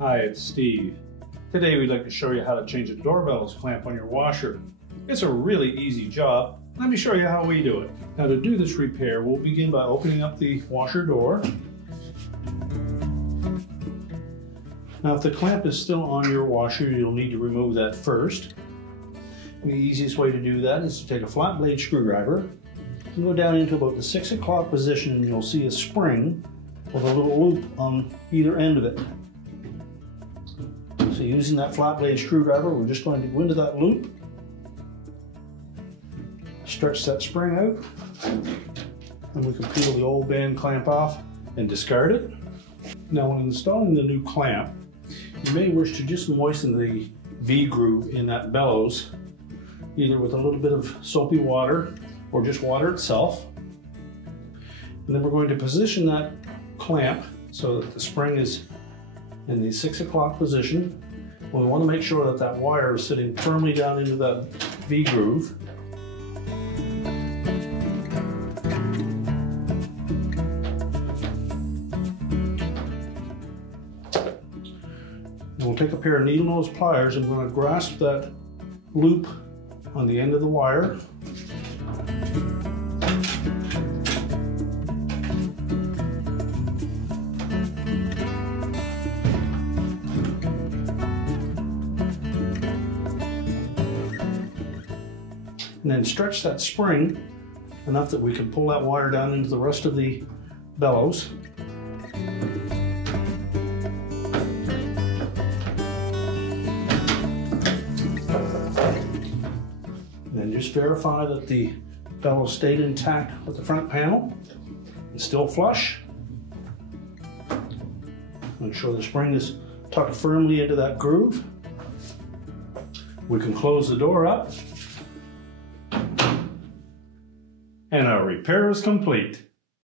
Hi, it's Steve. Today we'd like to show you how to change a door bellows clamp on your washer. It's a really easy job. Let me show you how we do it. Now to do this repair, we'll begin by opening up the washer door. Now if the clamp is still on your washer, you'll need to remove that first. The easiest way to do that is to take a flat blade screwdriver and go down into about the 6 o'clock position, and you'll see a spring with a little loop on either end of it. So using that flat blade screwdriver, we're just going to go into that loop, stretch that spring out, and we can peel the old band clamp off and discard it. Now when installing the new clamp, you may wish to just moisten the V-groove in that bellows, either with a little bit of soapy water or just water itself. And then we're going to position that clamp so that the spring is in the 6 o'clock position. We want to make sure that that wire is sitting firmly down into that V-groove. And we'll take a pair of needle nose pliers and we're going to grasp that loop on the end of the wire. And then stretch that spring enough that we can pull that wire down into the rest of the bellows. And then just verify that the bellows stayed intact with the front panel and still flush. Make sure the spring is tucked firmly into that groove. We can close the door up. And our repair is complete.